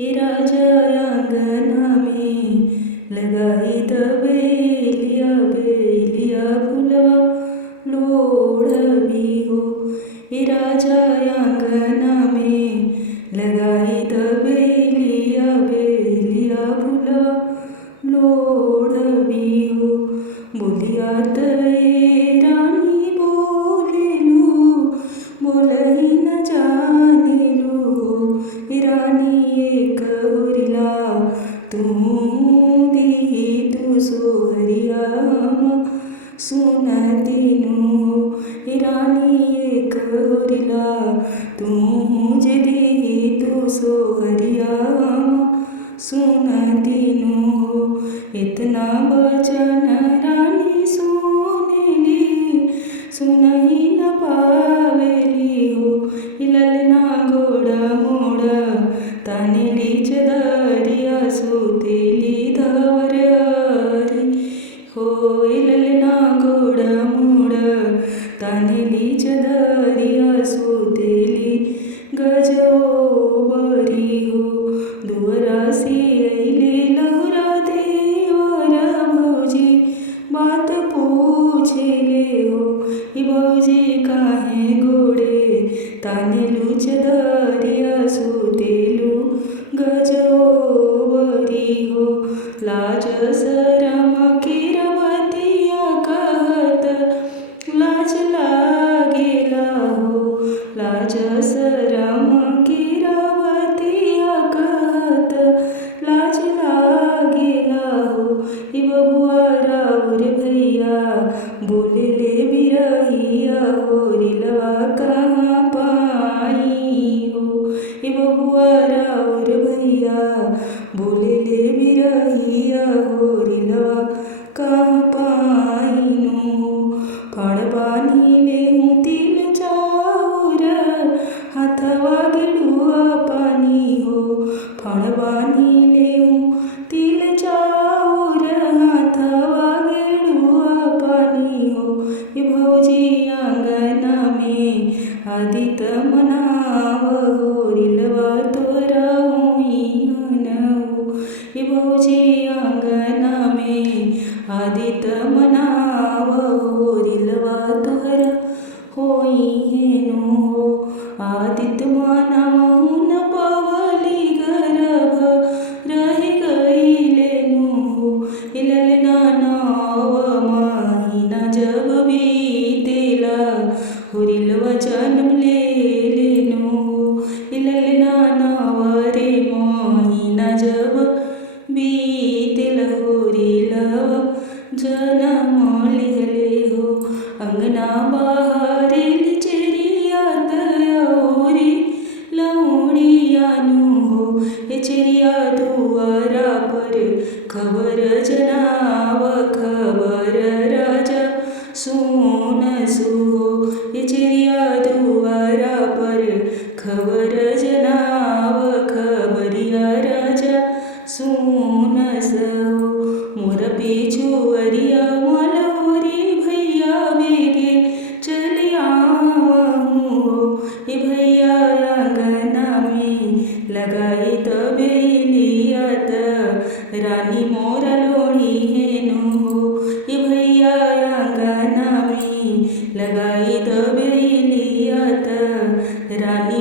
ये राजा आंगना में लगाई बेलिया बेलिया फुलवा लोढ़वी हो। ये राजा आंगना में लगाई बेलिया बेलिया फुलवा लोढ़वी हो। बोलिया तये रानी बोलेलू बोलही न जानेलू रानी एक होरिला तू दी तू सोहरिया सुनतीनु रानी एक होरिला तू दी तू सोहरिया सुनतीनु इतना वचन रानी सुनेली सुनही न पावेली हो। ललना गोडा मोड तानेली चदरिया सुतेली धवरी हो। ललना गोडा मोड तानेली चदरिया सुतेली गजोबरी हो। दुवरासी अइले लहुरा देवरा भौजी बात पूछेले हो। भौजी काहे गोडे तानेलू चदरिया सुतेलू गजोबरी हो। लाज सरम किरवतिया कहत लाज लागेला हो। लाज सरम किरवतिया कहत लाज लागेला हो। बबुआ राउर भैया बोलेले बिरहिया होरिलवा कहाँ पाई हो। बबुआ राउर भैया बोलेले बिरहिया होरिलवा कहाँ पाइनु हो। फण बांधिले तिल चाउर हाथवा गिडुआ पानी हो। फण बांधिले तिल चाउर हाथवा गिडुआ पानी हो। भौजी आंगना में आदित मनाव होरिलवा तोरा हुईन हो। भौजी आंगना में आदित मनाव होरिलवा तोरा होईन हो। आदित मानवहुन पवली गर्भ रहि गईलेनु हो। ललना नव महीना जब बीतेला होरिलवा जन्म लेलेनु हो। ललना नव रे महीना जब बीतेला होरिलवा जन्म लेले हो। अंगना बहारेली चेरिया तयोरी लौड़ियानु हो। चेरिया दुआरा पर खबर जनाव खबर राजा सुनसु हो। चेरिया दुआरा पर खबर जनाव खबरिया राजा सुनस हो। मोर पिछुअरिया मलहोरी भैया बेगे चलियाहूँ हो। भैया आंगना में लगाई बेलिया रानी मोरा लोड़ी हेनु हो। भैया आंगना में लगाई बेलिया रानी